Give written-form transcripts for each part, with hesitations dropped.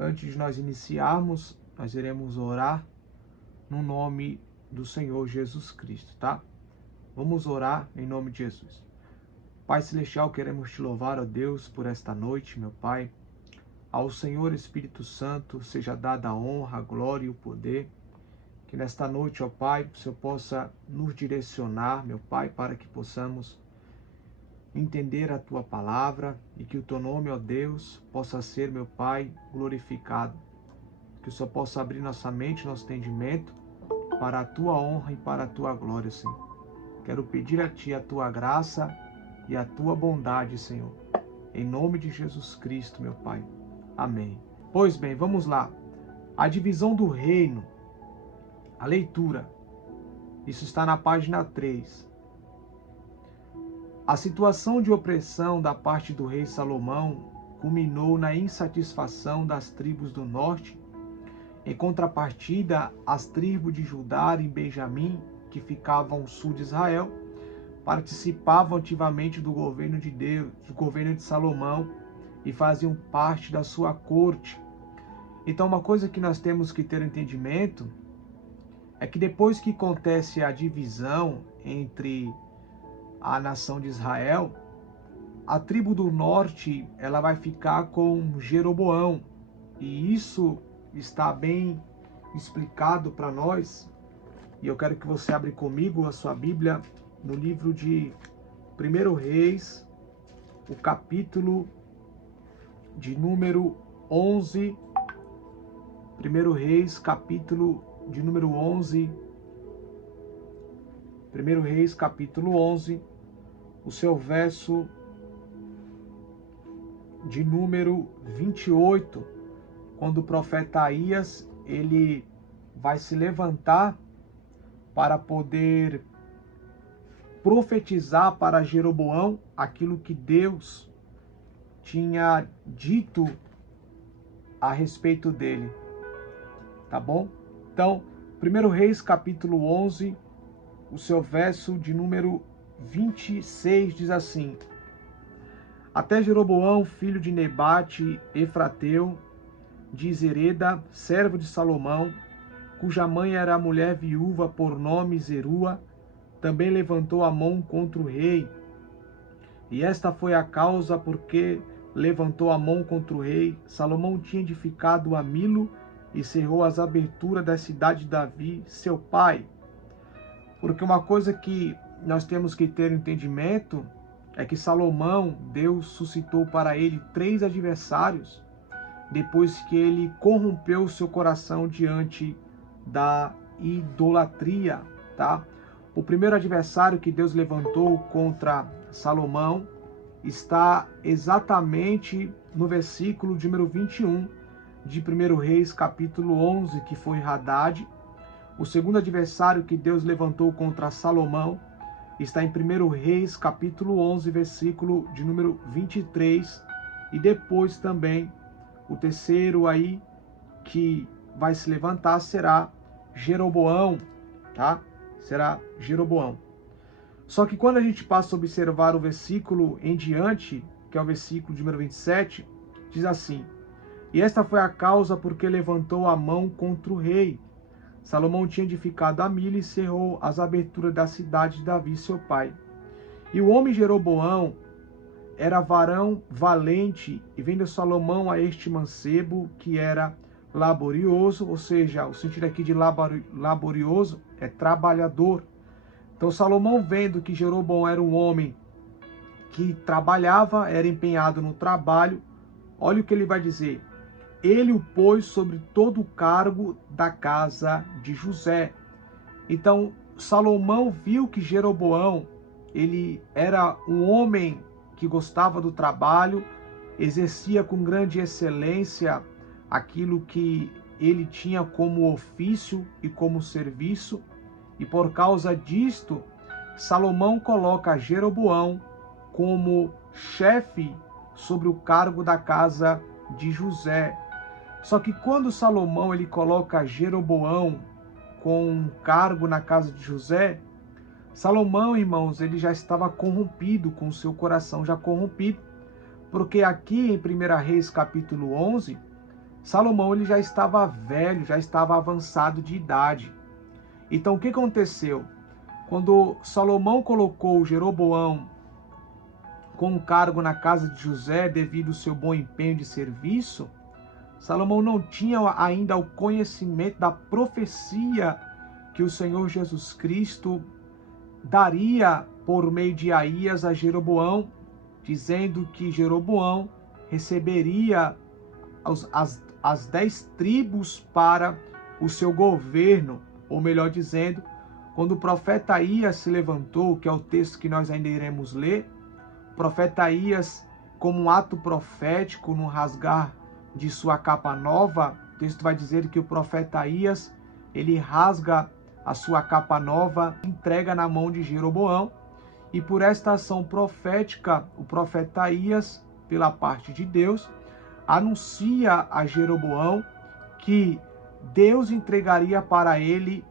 Antes de nós iniciarmos, nós iremos orar no nome do Senhor Jesus Cristo, tá? Vamos orar em nome de Jesus. Pai Celestial, queremos te louvar, ó Deus, por esta noite, meu Pai. Ao Senhor Espírito Santo seja dada a honra, a glória e o poder. Que nesta noite, ó Pai, o Senhor possa nos direcionar, meu Pai, para que possamos entender a Tua palavra e que o Teu nome, ó Deus, possa ser, meu Pai, glorificado. Que o Senhor possa abrir nossa mente, nosso entendimento, para a Tua honra e para a Tua glória, Senhor. Quero pedir a Ti a Tua graça e a Tua bondade, Senhor. Em nome de Jesus Cristo, meu Pai. Amém. Pois bem, vamos lá. A divisão do reino. A leitura. Isso está na página 3. A situação de opressão da parte do rei Salomão culminou na insatisfação das tribos do norte. Em contrapartida, as tribos de Judá e Benjamim, que ficavam ao sul de Israel, participavam ativamente do governo de Deus, do governo de Salomão, e faziam parte da sua corte. Então, uma coisa que nós temos que ter entendimento é que depois que acontece a divisão entre a nação de Israel, a tribo do norte ela vai ficar com Jeroboão, e isso está bem explicado para nós. E eu quero que você abra comigo a sua Bíblia no livro de 1 Reis, o capítulo de número 11. 1 Reis, capítulo de número 11. 1 Reis, capítulo 11, o seu verso de número 28, quando o profeta Aías, ele vai se levantar para poder profetizar para Jeroboão aquilo que Deus tinha dito a respeito dele. Tá bom? Então, 1 Reis capítulo 11, o seu verso de número 26 diz assim: Até Jeroboão, filho de Nebate, Efrateu, de Zereda, servo de Salomão, cuja mãe era a mulher viúva por nome Zerua, também levantou a mão contra o rei. E esta foi a causa porque levantou a mão contra o rei. Salomão tinha edificado a Milo e cerrou as aberturas da cidade de Davi, seu pai. Porque uma coisa que nós temos que ter entendimento é que Salomão, Deus suscitou para ele 3 adversários, depois que ele corrompeu o seu coração diante da idolatria, tá? O primeiro adversário que Deus levantou contra Salomão está exatamente no versículo de número 21 de 1 Reis, capítulo 11, que foi Hadad. O segundo adversário que Deus levantou contra Salomão está em 1 Reis, capítulo 11, versículo de número 23. E depois também, o terceiro aí que vai se levantar será Jeroboão, tá? Será Jeroboão. Só que quando a gente passa a observar o versículo em diante, que é o versículo de número 27, diz assim: E esta foi a causa porque levantou a mão contra o rei. Salomão tinha edificado a Milo e cerrou as aberturas da cidade de Davi, seu pai. E o homem Jeroboão era varão valente, e vendo Salomão a este mancebo, que era laborioso, ou seja, o sentido aqui de laborioso é trabalhador. Então Salomão, vendo que Jeroboão era um homem que trabalhava, era empenhado no trabalho, olha o que ele vai dizer: ele o pôs sobre todo o cargo da casa de José. Então Salomão viu que Jeroboão, ele era um homem que gostava do trabalho, exercia com grande excelência aquilo que ele tinha como ofício e como serviço, e por causa disto, Salomão coloca Jeroboão como chefe sobre o cargo da casa de José. Só que quando Salomão ele coloca Jeroboão com um cargo na casa de José, Salomão, irmãos, ele já estava corrompido, com o seu coração já corrompido, porque aqui em 1 Reis capítulo 11, Salomão ele já estava velho, já estava avançado de idade. Então o que aconteceu? Quando Salomão colocou Jeroboão com um cargo na casa de José devido ao seu bom empenho de serviço, Salomão não tinha ainda o conhecimento da profecia que o Senhor Jesus Cristo daria por meio de Aías a Jeroboão, dizendo que Jeroboão receberia as 10 tribos para o seu governo, ou melhor dizendo, quando o profeta Aías se levantou, que é o texto que nós ainda iremos ler, o profeta Aías, como um ato profético, no rasgar de sua capa nova, o texto vai dizer que o profeta Aías, ele rasga a sua capa nova, entrega na mão de Jeroboão, e por esta ação profética, o profeta Aías, pela parte de Deus, anuncia a Jeroboão que Deus entregaria para ele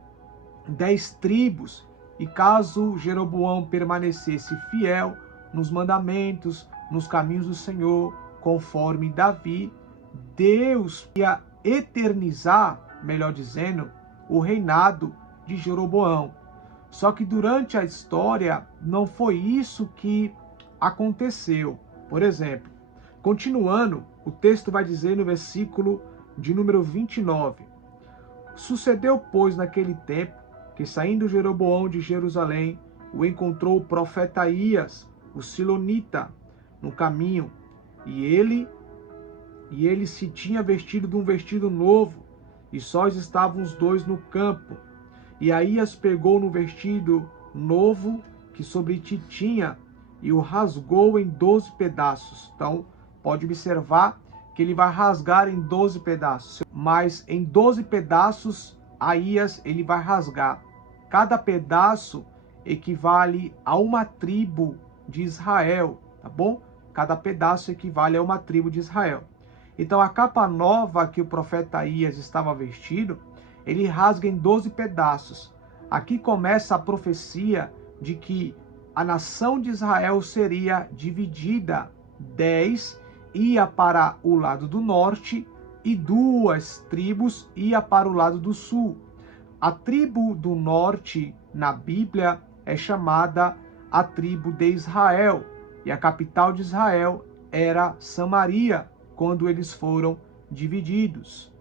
10 tribos, e caso Jeroboão permanecesse fiel nos mandamentos, nos caminhos do Senhor, conforme Davi, Deus ia eternizar, melhor dizendo, o reinado de Jeroboão. Só que durante a história não foi isso que aconteceu. Por exemplo, continuando, o texto vai dizer no versículo de número 29. Sucedeu, pois, naquele tempo, que saindo Jeroboão de Jerusalém, o encontrou o profeta Aías, o silonita, no caminho, e ele se tinha vestido de um vestido novo, e só estavam os dois no campo. E Aías pegou no vestido novo que sobre ti tinha, e o rasgou em 12 pedaços. Então, pode observar que ele vai rasgar em 12 pedaços. Mas em 12 pedaços, Aías ele vai rasgar. Cada pedaço equivale a uma tribo de Israel, tá bom? Cada pedaço equivale a uma tribo de Israel. Então, a capa nova que o profeta Aías estava vestido, ele rasga em 12 pedaços. Aqui começa a profecia de que a nação de Israel seria dividida. 10 ia para o lado do norte e 2 tribos ia para o lado do sul. A tribo do norte na Bíblia é chamada a tribo de Israel, e a capital de Israel era Samaria, quando eles foram divididos.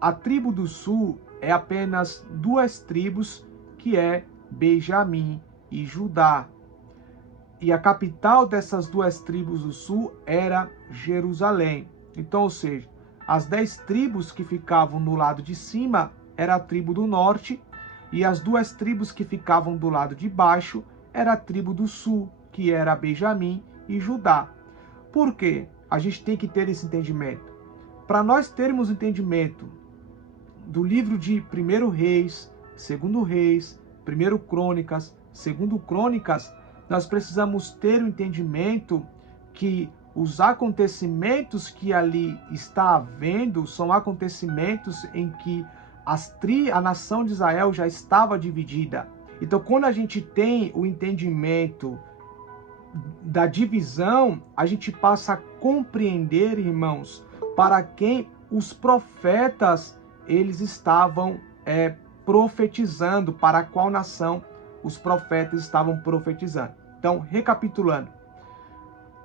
A tribo do sul é apenas 2 tribos, que é Benjamim e Judá. E a capital dessas 2 tribos do sul era Jerusalém. Então, ou seja, as 10 tribos que ficavam no lado de cima era a tribo do norte, e as 2 tribos que ficavam do lado de baixo era a tribo do sul, que era Benjamim e Judá. Por quê? A gente tem que ter esse entendimento. Para nós termos entendimento do livro de 1 Reis, 2 Reis, 1 Crônicas, 2 Crônicas, nós precisamos ter o entendimento que os acontecimentos que ali está havendo são acontecimentos em que a nação de Israel já estava dividida. Então, quando a gente tem o entendimento da divisão, a gente passa a compreender, irmãos, para quem os profetas eles estavam profetizando, para qual nação os profetas estavam profetizando. Então, recapitulando,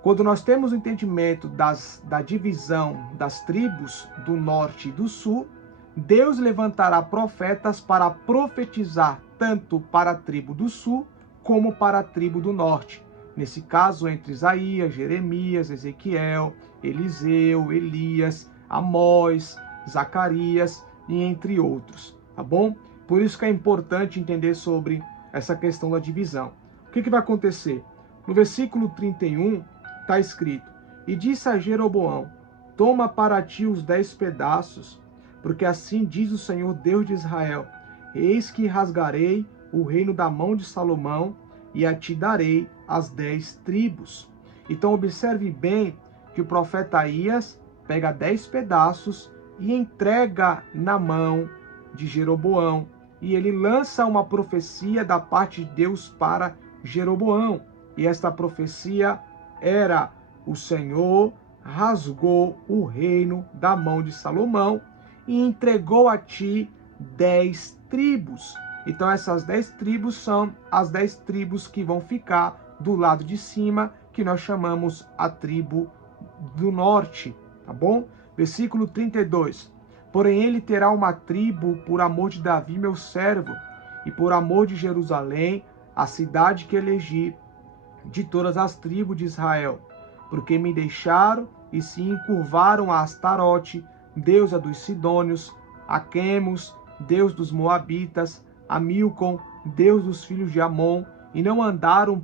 quando nós temos o entendimento da divisão das tribos do norte e do sul, Deus levantará profetas para profetizar tanto para a tribo do sul como para a tribo do norte. Nesse caso, entre Isaías, Jeremias, Ezequiel, Eliseu, Elias, Amós, Zacarias e entre outros, tá bom? Por isso que é importante entender sobre essa questão da divisão. O que vai acontecer? No versículo 31 está escrito: E disse a Jeroboão, toma para ti os 10 pedaços, porque assim diz o Senhor Deus de Israel, eis que rasgarei o reino da mão de Salomão, e a ti darei as 10 tribos. Então observe bem que o profeta Aías pega 10 pedaços e entrega na mão de Jeroboão. E ele lança uma profecia da parte de Deus para Jeroboão. E esta profecia era: o Senhor rasgou o reino da mão de Salomão e entregou a ti 10 tribos. Então essas 10 tribos são as 10 tribos que vão ficar do lado de cima, que nós chamamos a tribo do norte, tá bom? Versículo 32. Porém ele terá uma tribo por amor de Davi, meu servo, e por amor de Jerusalém, a cidade que elegi de todas as tribos de Israel, porque me deixaram e se encurvaram a Astarote, deusa dos Sidônios, a Quemos, deus dos Moabitas, a Milcom, deus dos filhos de Amon, e não andaram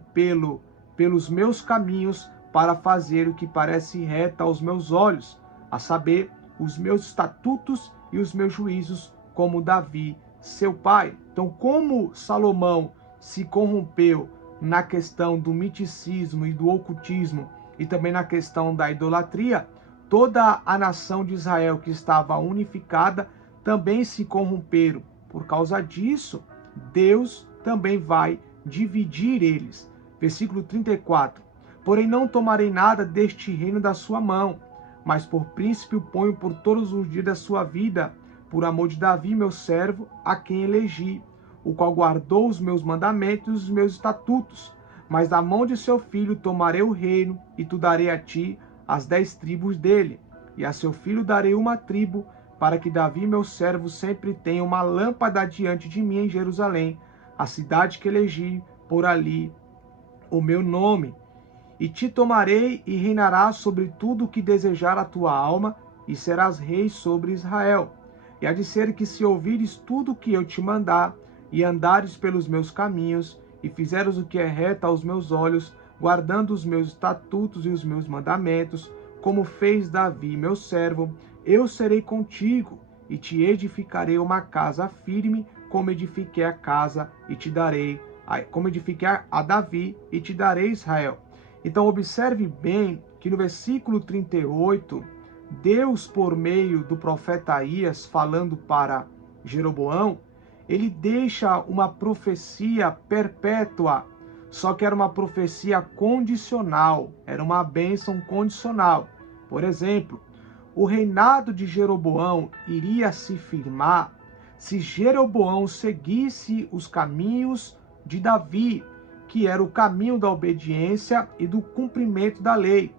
pelos meus caminhos para fazer o que parece reto aos meus olhos, a saber, os meus estatutos e os meus juízos, como Davi, seu pai. Então, como Salomão se corrompeu na questão do miticismo e do ocultismo e também na questão da idolatria, toda a nação de Israel que estava unificada também se corromperam. Por causa disso, Deus também vai dividir eles. Versículo 34. Porém não tomarei nada deste reino da sua mão, mas por príncipe o ponho por todos os dias da sua vida, por amor de Davi, meu servo, a quem elegi, o qual guardou os meus mandamentos e os meus estatutos. Mas da mão de seu filho tomarei o reino, e tu darei a ti as 10 tribos dele, e a seu filho darei uma tribo, para que Davi, meu servo, sempre tenha uma lâmpada diante de mim em Jerusalém, a cidade que elegi, por ali o meu nome. E te tomarei e reinarás sobre tudo o que desejar a tua alma, e serás rei sobre Israel. E há de ser que se ouvires tudo o que eu te mandar, e andares pelos meus caminhos, e fizeres o que é reto aos meus olhos, guardando os meus estatutos e os meus mandamentos, como fez Davi, meu servo, eu serei contigo, e te edificarei uma casa firme, como edifiquei a casa, e te darei, como edifiquei a Davi, e te darei Israel. Então observe bem que no versículo 38, Deus, por meio do profeta Aías, falando para Jeroboão, ele deixa uma profecia perpétua, só que era uma profecia condicional, era uma bênção condicional. Por exemplo, o reinado de Jeroboão iria se firmar se Jeroboão seguisse os caminhos de Davi, que era o caminho da obediência e do cumprimento da lei.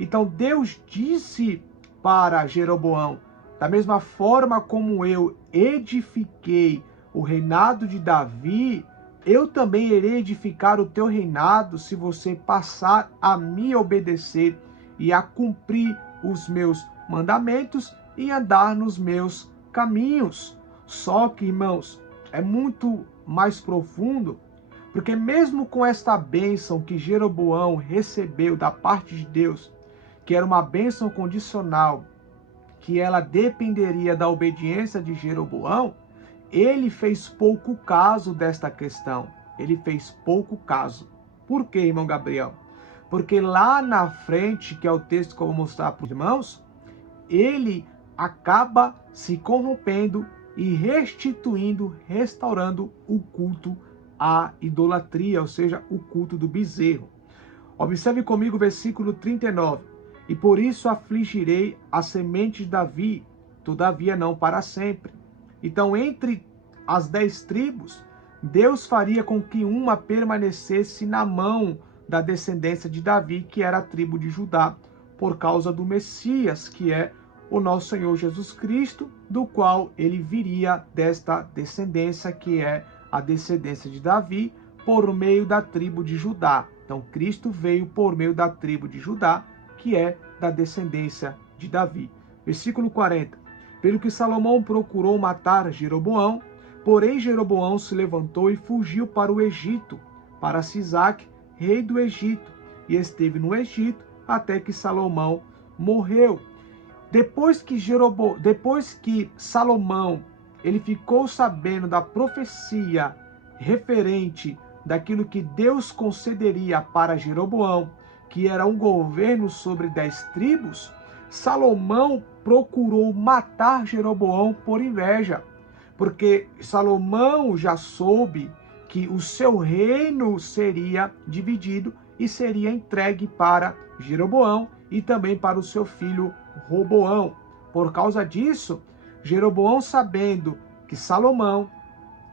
Então Deus disse para Jeroboão, da mesma forma como eu edifiquei o reinado de Davi, eu também irei edificar o teu reinado se você passar a me obedecer e a cumprir os meus mandamentos e andar nos meus caminhos. Só que, irmãos, é muito mais profundo, porque mesmo com esta bênção que Jeroboão recebeu da parte de Deus, que era uma bênção condicional, que ela dependeria da obediência de Jeroboão, ele fez pouco caso desta questão. Ele fez pouco caso. Por quê, irmão Gabriel? Porque lá na frente, que é o texto que eu vou mostrar para os irmãos, ele acaba se corrompendo e restituindo, restaurando o culto à idolatria, ou seja, o culto do bezerro. Observe comigo o versículo 39. E por isso afligirei a semente de Davi, todavia não para sempre. Então, entre as 10 tribos, Deus faria com que uma permanecesse na mão da descendência de Davi, que era a tribo de Judá, por causa do Messias, que é o nosso Senhor Jesus Cristo, do qual ele viria desta descendência, que é a descendência de Davi, por meio da tribo de Judá. Então, Cristo veio por meio da tribo de Judá, que é da descendência de Davi. Versículo 40. Pelo que Salomão procurou matar Jeroboão, porém Jeroboão se levantou e fugiu para o Egito, para Sisaque, rei do Egito, e esteve no Egito até que Salomão morreu. Depois que Salomão ele ficou sabendo da profecia referente daquilo que Deus concederia para Jeroboão, que era um governo sobre 10 tribos, Salomão procurou matar Jeroboão por inveja, porque Salomão já soube que o seu reino seria dividido e seria entregue para Jeroboão, e também para o seu filho Roboão. Por causa disso, Jeroboão, sabendo que Salomão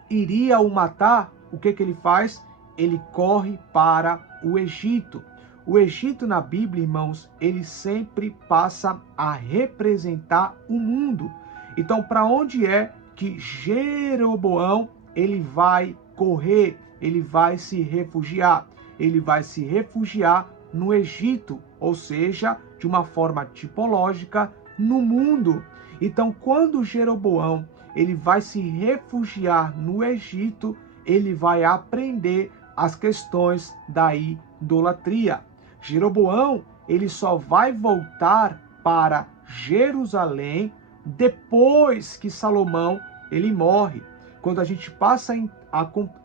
iria o matar, o que ele faz? Ele corre para o Egito. O Egito na Bíblia, irmãos, ele sempre passa a representar o mundo. Então, para onde é que Jeroboão ele vai correr? Ele vai se refugiar. Ele vai se refugiar no Egito, ou seja, de uma forma tipológica, no mundo. Então, quando Jeroboão ele vai se refugiar no Egito, ele vai aprender as questões da idolatria. Jeroboão, ele só vai voltar para Jerusalém depois que Salomão ele morre. Quando a gente passa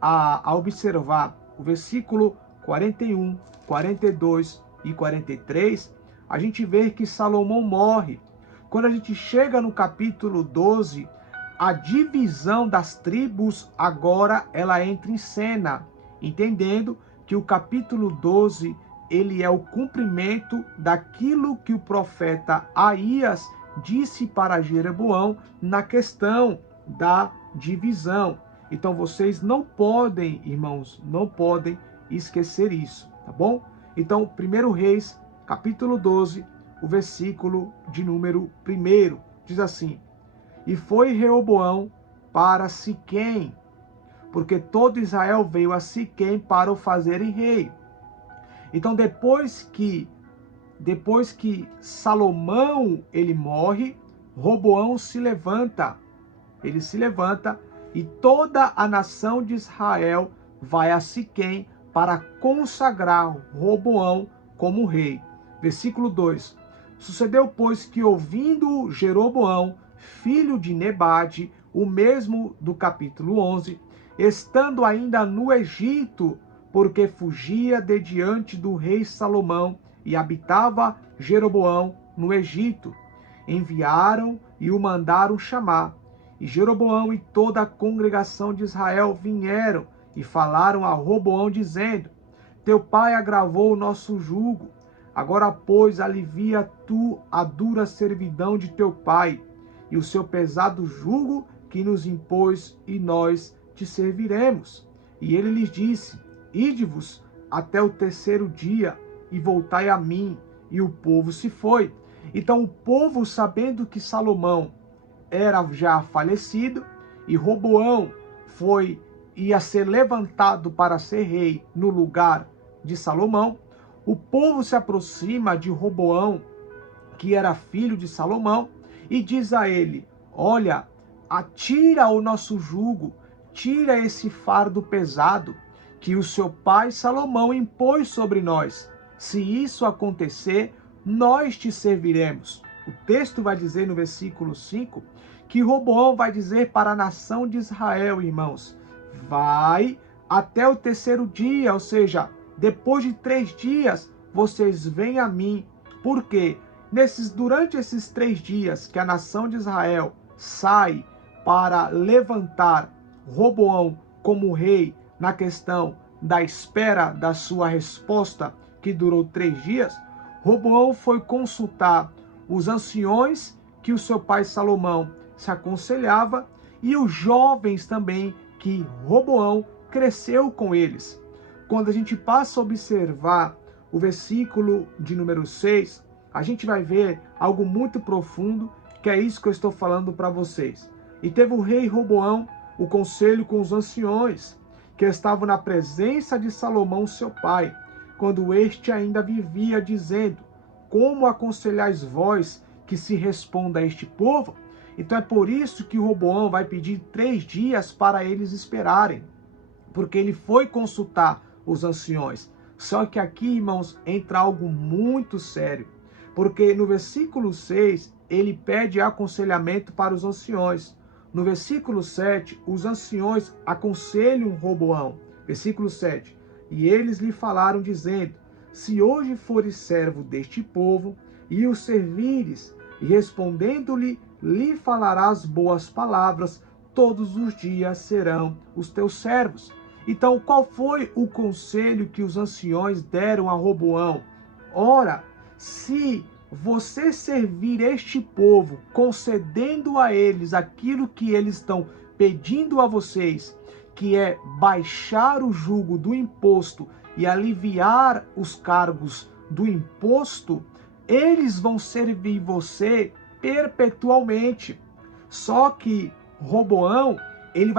a observar o versículo 41, 42 e 43, a gente vê que Salomão morre. Quando a gente chega no capítulo 12, a divisão das tribos agora ela entra em cena, entendendo que o capítulo 12 ele é o cumprimento daquilo que o profeta Aías disse para Jeroboão na questão da divisão. Então vocês não podem, irmãos, não podem esquecer isso, tá bom? Então, 1 Reis, capítulo 12, o versículo de número 1, diz assim: E foi Reoboão para Siquém, porque todo Israel veio a Siquém para o fazerem rei. Então, depois que Salomão ele morre, Roboão se levanta. Ele se levanta e toda a nação de Israel vai a Siquém para consagrar Roboão como rei. Versículo 2. Sucedeu, pois, que ouvindo Jeroboão, filho de Nebade, o mesmo do capítulo 11, estando ainda no Egito, porque fugia de diante do rei Salomão e habitava Jeroboão no Egito, enviaram e o mandaram chamar. E Jeroboão e toda a congregação de Israel vieram e falaram a Roboão, dizendo: Teu pai agravou o nosso jugo. Agora, pois, alivia tu a dura servidão de teu pai e o seu pesado jugo que nos impôs, e nós te serviremos. E ele lhes disse: Ide-vos até o terceiro dia e voltai a mim. E o povo se foi. Então o povo, sabendo que Salomão era já falecido e Roboão ia ser levantado para ser rei no lugar de Salomão, o povo se aproxima de Roboão, que era filho de Salomão, e diz a ele: Olha, atira o nosso jugo, tira esse fardo pesado que o seu pai Salomão impôs sobre nós. Se isso acontecer, nós te serviremos. O texto vai dizer no versículo 5 que Roboão vai dizer para a nação de Israel, irmãos: vai até o terceiro dia, ou seja, depois de 3 dias, vocês vêm a mim. Porque durante esses 3 dias que a nação de Israel sai para levantar Roboão como rei, na questão da espera da sua resposta, que durou 3 dias, Roboão foi consultar os anciões que o seu pai Salomão se aconselhava e os jovens também que Roboão cresceu com eles. Quando a gente passa a observar o versículo de número 6, a gente vai ver algo muito profundo, que é isso que eu estou falando para vocês. E teve o rei Roboão o conselho com os anciões, que estavam na presença de Salomão, seu pai, quando este ainda vivia, dizendo: Como aconselhais vós que se responda a este povo? Então é por isso que Roboão vai pedir 3 dias para eles esperarem, porque ele foi consultar os anciões. Só que aqui, irmãos, entra algo muito sério, porque no versículo 6 ele pede aconselhamento para os anciões. No versículo 7, os anciões aconselham Roboão. Versículo 7, e eles lhe falaram, dizendo: Se hoje fores servo deste povo, e o servires, e respondendo-lhe, lhe falarás boas palavras, todos os dias serão os teus servos. Então, qual foi o conselho que os anciões deram a Roboão? Ora, se você servir este povo, concedendo a eles aquilo que eles estão pedindo a vocês, que é baixar o jugo do imposto e aliviar os cargos do imposto, eles vão servir você perpetualmente. Só que Roboão, ele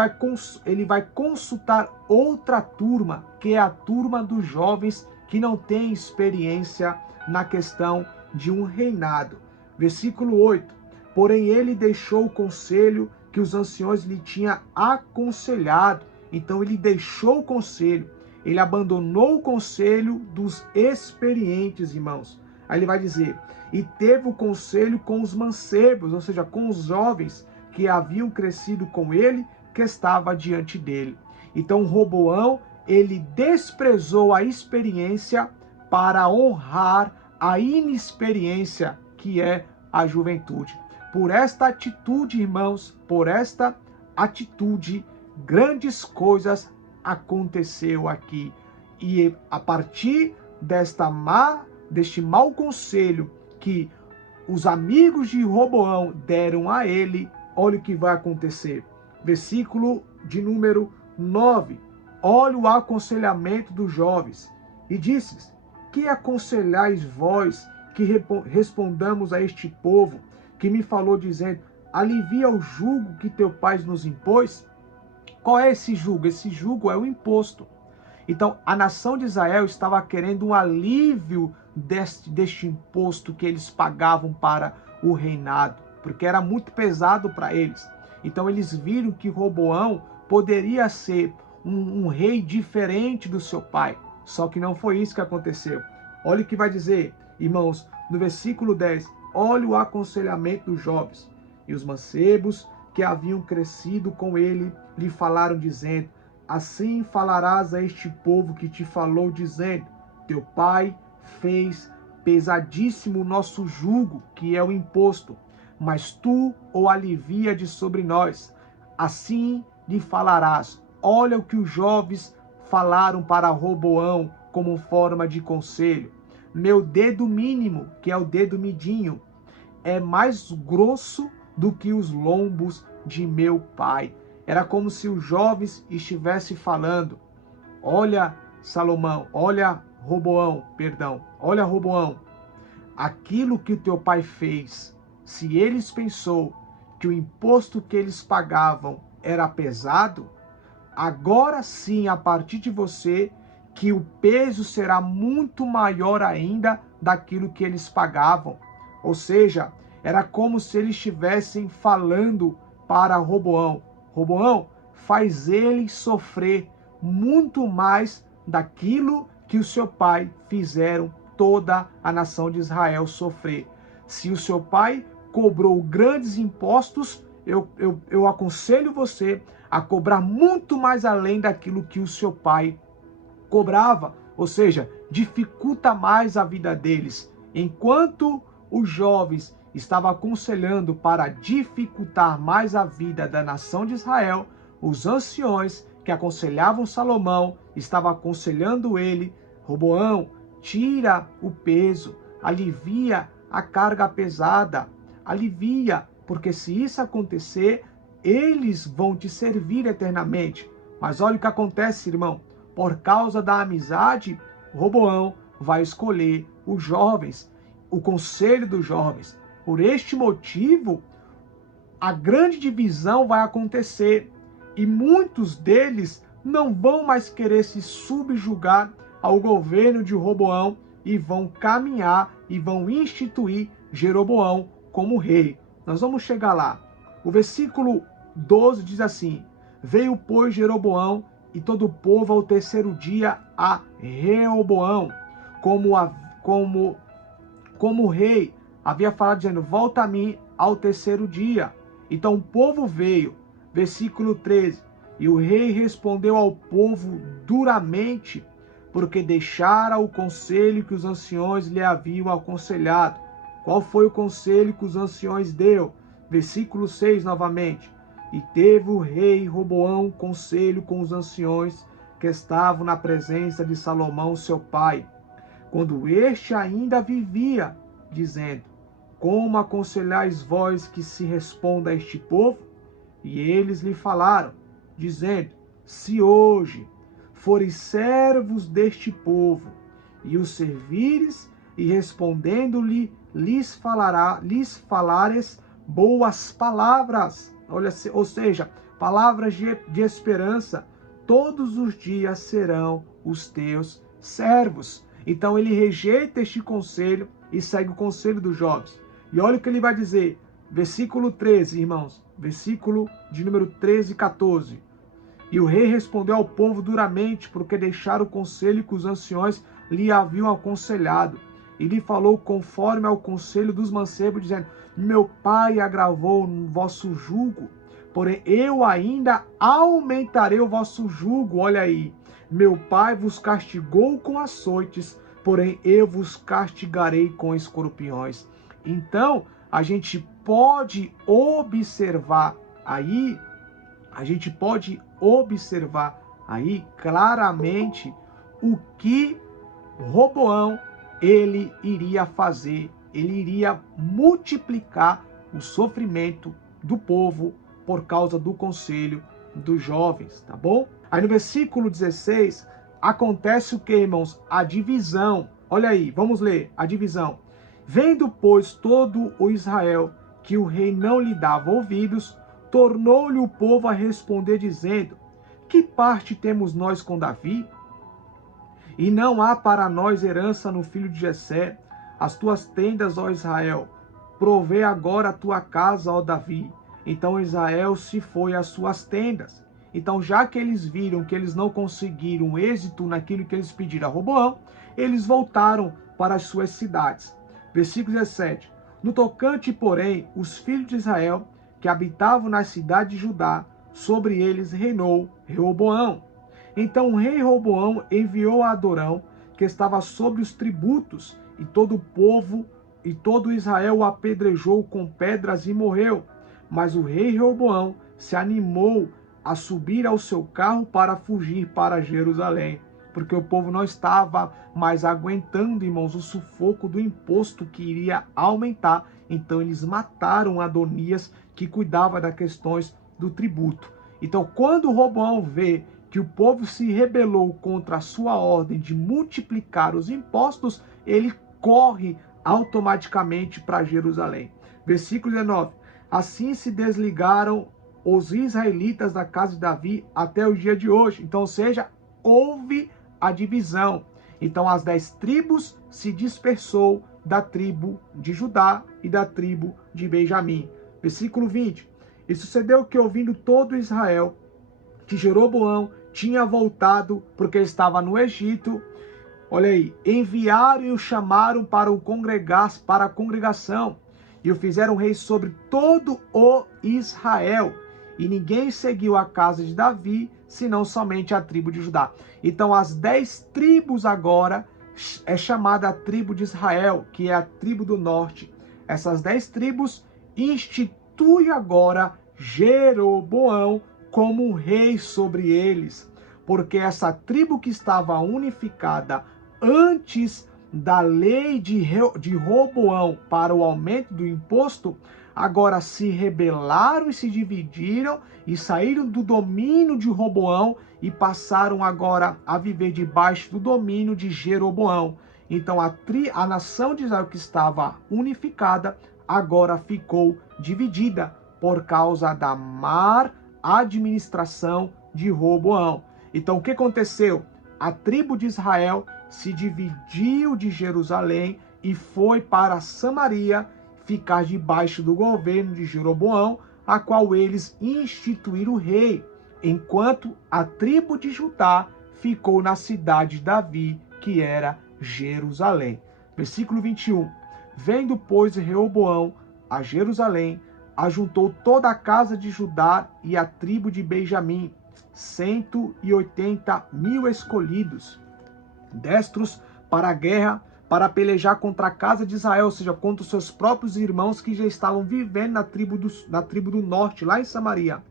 vai consultar outra turma, que é a turma dos jovens que não tem experiência na questão de um reinado. Versículo 8. Porém ele deixou o conselho que os anciões lhe tinham aconselhado. Então ele deixou o conselho, ele abandonou o conselho dos experientes, irmãos. Aí ele vai dizer, e teve o conselho com os mancebos, ou seja, com os jovens que haviam crescido com ele, que estava diante dele. Então Roboão, ele desprezou a experiência para honrar a inexperiência que é a juventude. Por esta atitude, irmãos, por esta atitude, grandes coisas aconteceu aqui. E a partir deste mau conselho que os amigos de Roboão deram a ele, olha o que vai acontecer. Versículo de número 9. Olha o aconselhamento dos jovens. E disse: que aconselhais vós que respondamos a este povo que me falou dizendo, alivia o jugo que teu pai nos impôs? Qual é esse jugo? Esse jugo é o imposto. Então, a nação de Israel estava querendo um alívio deste imposto que eles pagavam para o reinado, porque era muito pesado para eles. Então, eles viram que Roboão poderia ser um rei diferente do seu pai. Só que não foi isso que aconteceu. Olha o que vai dizer, irmãos, no versículo 10. Olha o aconselhamento dos jovens. E os mancebos que haviam crescido com ele lhe falaram, dizendo, assim falarás a este povo que te falou, dizendo, teu pai fez pesadíssimo o nosso jugo, que é o imposto, mas tu o alivia de sobre nós. Assim lhe falarás. Olha o que os jovens falaram para Roboão como forma de conselho. Meu dedo mínimo, que é o dedo midinho, é mais grosso do que os lombos de meu pai. Era como se os jovens estivessem falando, olha Roboão, aquilo que o teu pai fez, se eles pensou que o imposto que eles pagavam era pesado, agora sim, a partir de você, que o peso será muito maior ainda daquilo que eles pagavam. Ou seja, era como se eles estivessem falando para Roboão. Roboão, faz ele sofrer muito mais daquilo que o seu pai fizeram toda a nação de Israel sofrer. Se o seu pai cobrou grandes impostos, eu aconselho você a cobrar muito mais além daquilo que o seu pai cobrava, ou seja, dificulta mais a vida deles. Enquanto os jovens estavam aconselhando para dificultar mais a vida da nação de Israel, os anciões que aconselhavam Salomão estavam aconselhando ele, Roboão, tira o peso, alivia a carga pesada, alivia, porque se isso acontecer, eles vão te servir eternamente. Mas olha o que acontece, irmão. Por causa da amizade, Roboão vai escolher os jovens, o conselho dos jovens. Por este motivo, a grande divisão vai acontecer e muitos deles não vão mais querer se subjugar ao governo de Roboão e vão caminhar e vão instituir Jeroboão como rei. Nós vamos chegar lá. O versículo 12 diz assim, veio, pois, Jeroboão e todo o povo ao terceiro dia a Reoboão, como o rei havia falado, dizendo, volta a mim ao terceiro dia. Então o povo veio, versículo 13, e o rei respondeu ao povo duramente, porque deixara o conselho que os anciões lhe haviam aconselhado. Qual foi o conselho que os anciões deu? Versículo 6 novamente. E teve o rei Roboão conselho com os anciões que estavam na presença de Salomão, seu pai, quando este ainda vivia, dizendo: como aconselhais vós que se responda a este povo? E eles lhe falaram, dizendo: se hoje fores servos deste povo, e os servires, e respondendo-lhe, lhes falares boas palavras, olha, ou seja, palavras de esperança, todos os dias serão os teus servos. Então ele rejeita este conselho e segue o conselho dos jovens. E olha o que ele vai dizer, versículo 13, irmãos, versículo de número 13 e 14. E o rei respondeu ao povo duramente, porque deixaram o conselho que os anciões lhe haviam aconselhado. E lhe falou conforme ao conselho dos mancebos, dizendo: meu pai agravou o vosso jugo, porém eu ainda aumentarei o vosso jugo. Olha aí, meu pai vos castigou com açoites, porém eu vos castigarei com escorpiões. Então, a gente pode observar aí, claramente o que Roboão ele iria fazer. Ele iria multiplicar o sofrimento do povo por causa do conselho dos jovens, tá bom? Aí no versículo 16, acontece o que, irmãos? A divisão. Olha aí, vamos ler a divisão. Vendo, pois, todo o Israel que o rei não lhe dava ouvidos, tornou-lhe o povo a responder, dizendo: que parte temos nós com Davi? E não há para nós herança no filho de Jessé. As tuas tendas, ó Israel, provê agora a tua casa, ó Davi. Então Israel se foi às suas tendas. Então, já que eles viram que eles não conseguiram êxito naquilo que eles pediram a Roboão, eles voltaram para as suas cidades. Versículo 17. No tocante, porém, os filhos de Israel, que habitavam na cidade de Judá, sobre eles reinou Reoboão. Então o rei Roboão enviou a Adorão, que estava sobre os tributos, e todo o povo e todo Israel o apedrejou com pedras e morreu. Mas o rei Reoboão se animou a subir ao seu carro para fugir para Jerusalém, porque o povo não estava mais aguentando, irmãos, o sufoco do imposto que iria aumentar. Então eles mataram Adonias, que cuidava das questões do tributo. Então, quando Roboão vê que o povo se rebelou contra a sua ordem de multiplicar os impostos, ele corre automaticamente para Jerusalém. Versículo 19. Assim se desligaram os israelitas da casa de Davi até o dia de hoje. Então, ou seja, houve a divisão. Então, as 10 tribos se dispersou da tribo de Judá e da tribo de Benjamim. Versículo 20. E sucedeu que, ouvindo todo Israel que Jeroboão tinha voltado, porque estava no Egito, olha aí, enviaram e o chamaram para a congregação, e o fizeram rei sobre todo o Israel. E ninguém seguiu a casa de Davi, senão somente a tribo de Judá. Então as 10 tribos agora é chamada a tribo de Israel, que é a tribo do norte. Essas 10 tribos instituem agora Jeroboão como um rei sobre eles, porque essa tribo que estava unificada antes da lei de Roboão para o aumento do imposto, agora se rebelaram e se dividiram e saíram do domínio de Roboão e passaram agora a viver debaixo do domínio de Jeroboão. Então a nação de Israel, que estava unificada, agora ficou dividida por causa da má administração de Roboão. Então o que aconteceu? A tribo de Israel se dividiu de Jerusalém e foi para Samaria ficar debaixo do governo de Jeroboão, a qual eles instituíram o rei, enquanto a tribo de Judá ficou na cidade de Davi, que era Jerusalém. Versículo 21. Vendo, pois, Reoboão a Jerusalém, ajuntou toda a casa de Judá e a tribo de Benjamim, 180.000 escolhidos, destros para a guerra, para pelejar contra a casa de Israel, ou seja, contra os seus próprios irmãos que já estavam vivendo na tribo do norte, lá em Samaria,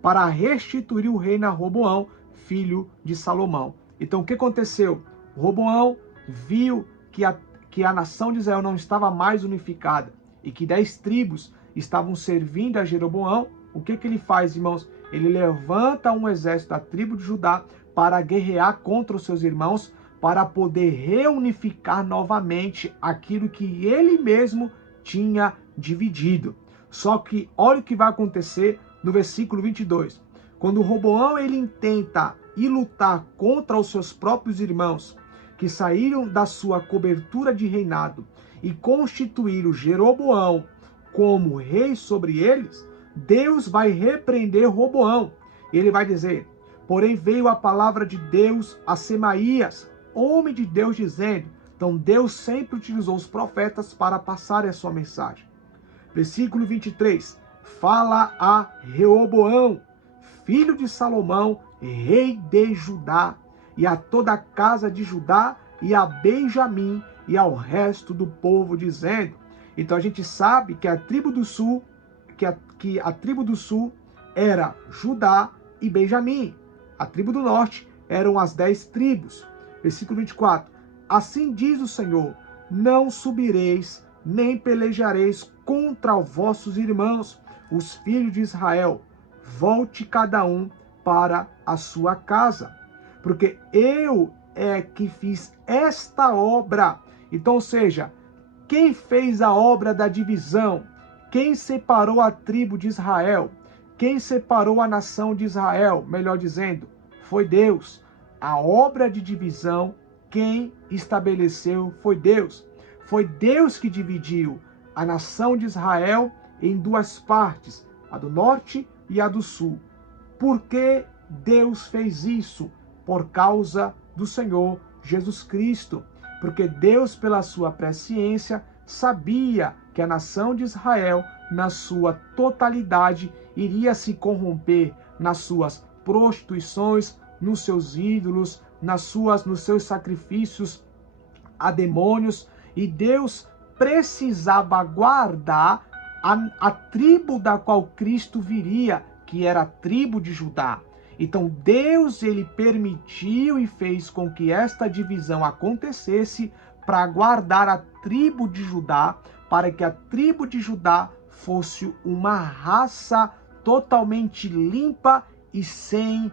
para restituir o reino a Roboão, filho de Salomão. Então o que aconteceu? Roboão viu que que a nação de Israel não estava mais unificada e que 10 tribos estavam servindo a Jeroboão, o que ele faz, irmãos? Ele levanta um exército da tribo de Judá para guerrear contra os seus irmãos, para poder reunificar novamente aquilo que ele mesmo tinha dividido. Só que olha o que vai acontecer no versículo 22. Quando Roboão ele intenta ir lutar contra os seus próprios irmãos, que saíram da sua cobertura de reinado, e constituíram Jeroboão como rei sobre eles, Deus vai repreender Roboão. Ele vai dizer: porém veio a palavra de Deus a Semaías, homem de Deus, dizendo. Então Deus sempre utilizou os profetas para passar a sua mensagem. Versículo 23. Fala a Reoboão, filho de Salomão, rei de Judá, e a toda a casa de Judá, e a Benjamim, e ao resto do povo, dizendo. Então a gente sabe que a tribo do sul, que a tribo do sul era Judá e Benjamim. A tribo do norte eram as 10 tribos. Versículo 24. Assim diz o Senhor: não subireis, nem pelejareis contra os vossos irmãos, os filhos de Israel. Volte cada um para a sua casa, porque eu é que fiz esta obra. Então, ou seja, quem fez a obra da divisão? Quem separou a tribo de Israel? Quem separou a nação de Israel? Melhor dizendo, foi Deus. A obra de divisão, quem estabeleceu foi Deus. Foi Deus que dividiu a nação de Israel em 2 partes, a do norte e a do sul. Por que Deus fez isso? Por causa do Senhor Jesus Cristo. Porque Deus, pela sua presciência, sabia que a nação de Israel, na sua totalidade, iria se corromper nas suas prostituições, nos seus ídolos, nos seus sacrifícios a demônios, e Deus precisava guardar a tribo da qual Cristo viria, que era a tribo de Judá. Então Deus ele permitiu e fez com que esta divisão acontecesse para guardar a tribo de Judá, para que a tribo de Judá fosse uma raça totalmente limpa e sem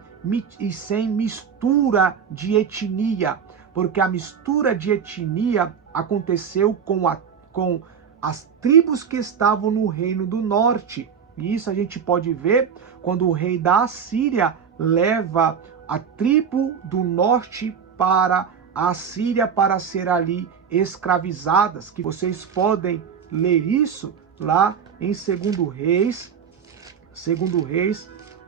mistura de etnia, porque a mistura de etnia aconteceu com as tribos que estavam no reino do norte. E isso a gente pode ver quando o rei da Assíria leva a tribo do norte para a Assíria para ser ali escravizadas, que vocês podem ler isso lá em 2 Reis,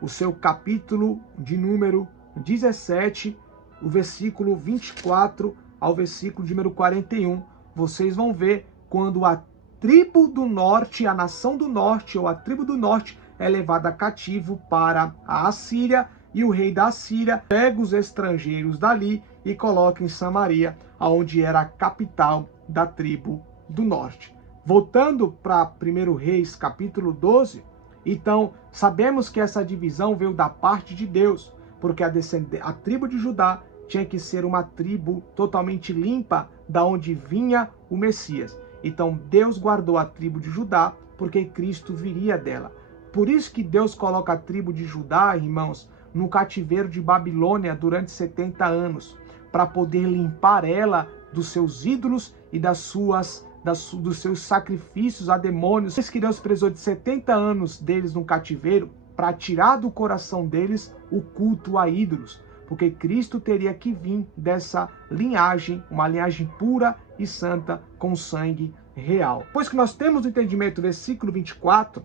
o seu capítulo de número 17, o versículo 24 ao versículo de número 41. Vocês vão ver quando a tribo do norte, a nação do norte ou a tribo do norte é levada cativo para a Assíria, e o rei da Assíria pega os estrangeiros dali e coloca em Samaria, onde era a capital da tribo do norte. Voltando para 1 Reis, capítulo 12, então sabemos que essa divisão veio da parte de Deus, porque a tribo de Judá tinha que ser uma tribo totalmente limpa, da onde vinha o Messias. Então Deus guardou a tribo de Judá, porque Cristo viria dela. Por isso que Deus coloca a tribo de Judá, irmãos, no cativeiro de Babilônia durante 70 anos, para poder limpar ela dos seus ídolos e dos seus sacrifícios a demônios. Por isso que Deus precisou de 70 anos deles no cativeiro, para tirar do coração deles o culto a ídolos, porque Cristo teria que vir dessa linhagem, uma linhagem pura e santa, com sangue real. Depois que nós temos o entendimento do versículo 24,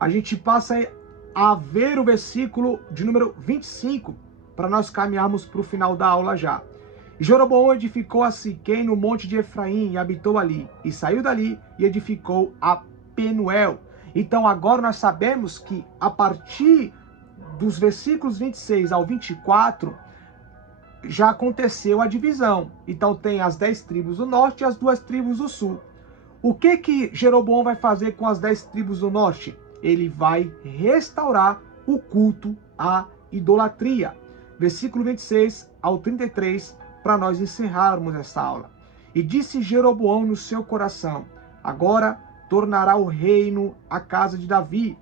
a gente passa a ver o versículo de número 25, para nós caminharmos para o final da aula já. E Jeroboão edificou a Siquém no monte de Efraim e habitou ali, e saiu dali e edificou a Penuel. Então agora nós sabemos que a partir dos versículos 26 ao 24, já aconteceu a divisão. Então tem as 10 tribos do norte e as 2 tribos do sul. O que Jeroboão vai fazer com as 10 tribos do norte? Ele vai restaurar o culto à idolatria. Versículo 26 ao 33, para nós encerrarmos essa aula. E disse Jeroboão no seu coração: agora tornará o reino à casa de Davi.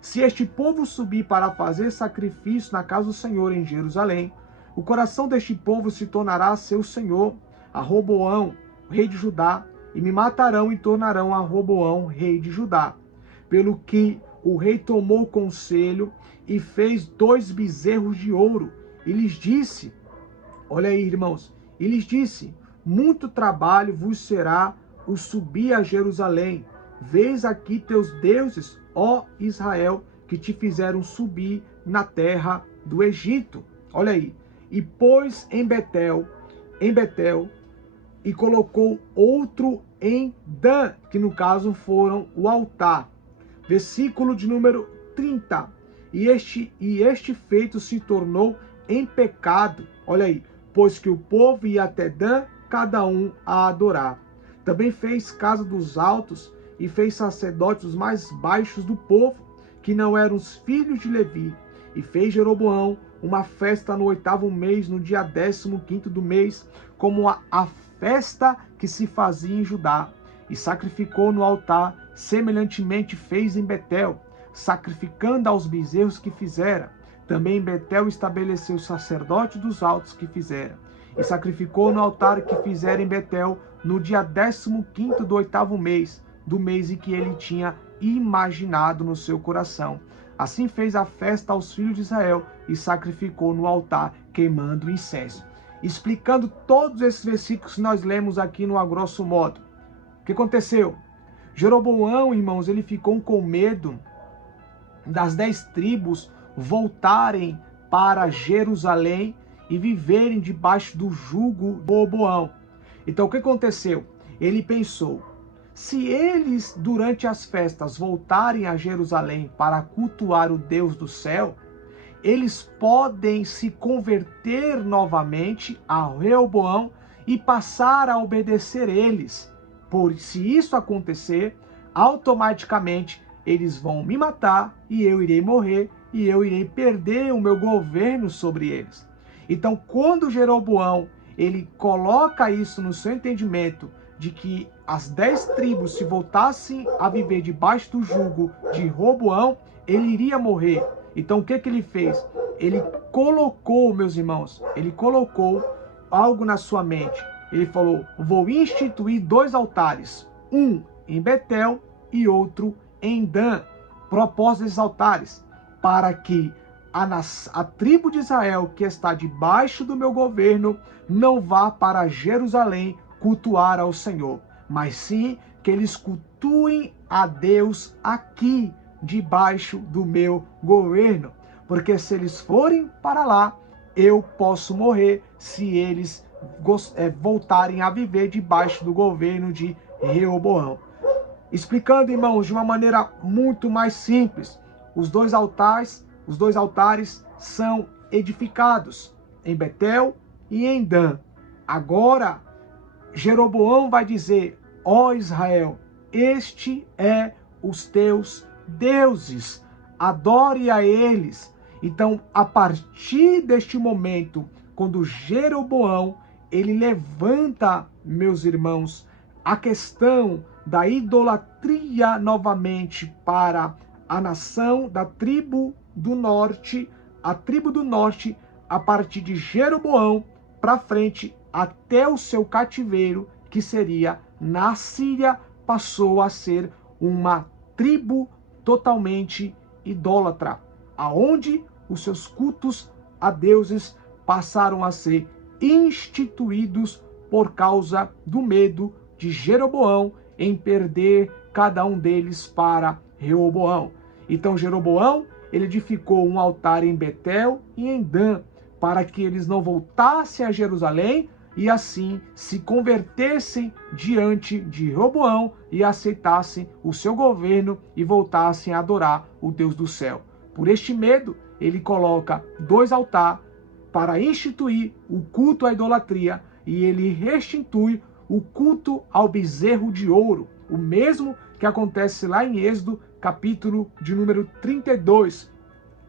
Se este povo subir para fazer sacrifício na casa do Senhor em Jerusalém, o coração deste povo se tornará seu senhor, a Roboão, rei de Judá, e me matarão e tornarão a Roboão, rei de Judá. Pelo que o rei tomou conselho e fez 2 bezerros de ouro, e lhes disse, olha aí, irmãos, e lhes disse: muito trabalho vos será o subir a Jerusalém. Vês aqui teus deuses, ó Israel, que te fizeram subir na terra do Egito. Olha aí. E pôs em Betel, e colocou outro em Dan, que no caso foram o altar. Versículo de número 30. E este feito se tornou em pecado. Olha aí. Pois que o povo ia até Dan, cada um a adorar. Também fez casa dos altos e fez sacerdotes os mais baixos do povo, que não eram os filhos de Levi. E fez Jeroboão uma festa no 8º mês, no dia 15º do mês, como a festa que se fazia em Judá. E sacrificou no altar, semelhantemente fez em Betel, sacrificando aos bezerros que fizera. Também em Betel estabeleceu o sacerdote dos altos que fizera. E sacrificou no altar que fizera em Betel, no dia 15º do 8º mês, do mês em que ele tinha imaginado no seu coração. Assim fez a festa aos filhos de Israel e sacrificou no altar, queimando incenso. Explicando todos esses versículos que nós lemos aqui no a grosso modo. O que aconteceu? Jeroboão, irmãos, ele ficou com medo das 10 tribos voltarem para Jerusalém e viverem debaixo do jugo de Roboão. Então o que aconteceu? Ele pensou: se eles durante as festas voltarem a Jerusalém para cultuar o Deus do céu, eles podem se converter novamente a Reoboão e passar a obedecer eles. Por se isso acontecer, automaticamente eles vão me matar e eu irei morrer e eu irei perder o meu governo sobre eles. Então, quando Jeroboão ele coloca isso no seu entendimento de que as 10 tribos se voltassem a viver debaixo do jugo de Roboão, ele iria morrer. Então, o que ele fez? Ele colocou, meus irmãos, ele colocou algo na sua mente. Ele falou: vou instituir 2 altares, um em Betel e outro em Dan. Propósito desses altares, para que a tribo de Israel, que está debaixo do meu governo, não vá para Jerusalém cultuar ao Senhor, mas sim que eles cultuem a Deus aqui, debaixo do meu governo. Porque se eles forem para lá, eu posso morrer se eles voltarem a viver debaixo do governo de Reoboão. Explicando, irmãos, de uma maneira muito mais simples, os dois altares são edificados em Betel e em Dan. Agora, Jeroboão vai dizer: ó Israel, este é os teus deuses, adore a eles. Então, a partir deste momento, quando Jeroboão ele levanta, meus irmãos, a questão da idolatria novamente para a nação da tribo do norte, a tribo do norte, a partir de Jeroboão para frente, até o seu cativeiro, que seria na Síria, passou a ser uma tribo totalmente idólatra, aonde os seus cultos a deuses passaram a ser instituídos por causa do medo de Jeroboão em perder cada um deles para Reoboão. Então Jeroboão ele edificou um altar em Betel e em Dan, para que eles não voltassem a Jerusalém e assim se convertessem diante de Roboão e aceitassem o seu governo e voltassem a adorar o Deus do céu. Por este medo, ele coloca 2 altares para instituir o culto à idolatria e ele restitui o culto ao bezerro de ouro, o mesmo que acontece lá em Êxodo, capítulo de número 32,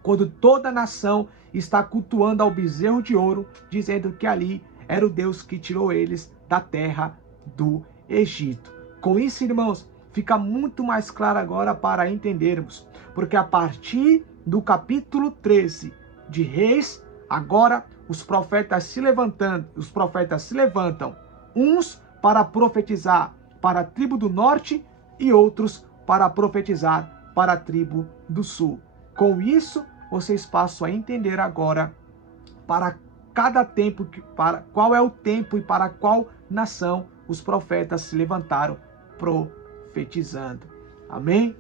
quando toda a nação está cultuando ao bezerro de ouro, dizendo que ali era o Deus que tirou eles da terra do Egito. Com isso, irmãos, fica muito mais claro agora para entendermos, porque a partir do capítulo 13 de Reis, agora os profetas se levantam, uns para profetizar para a tribo do norte e outros para profetizar para a tribo do sul. Com isso, vocês passam a entender agora para cada tempo, para qual é o tempo e para qual nação os profetas se levantaram profetizando. Amém?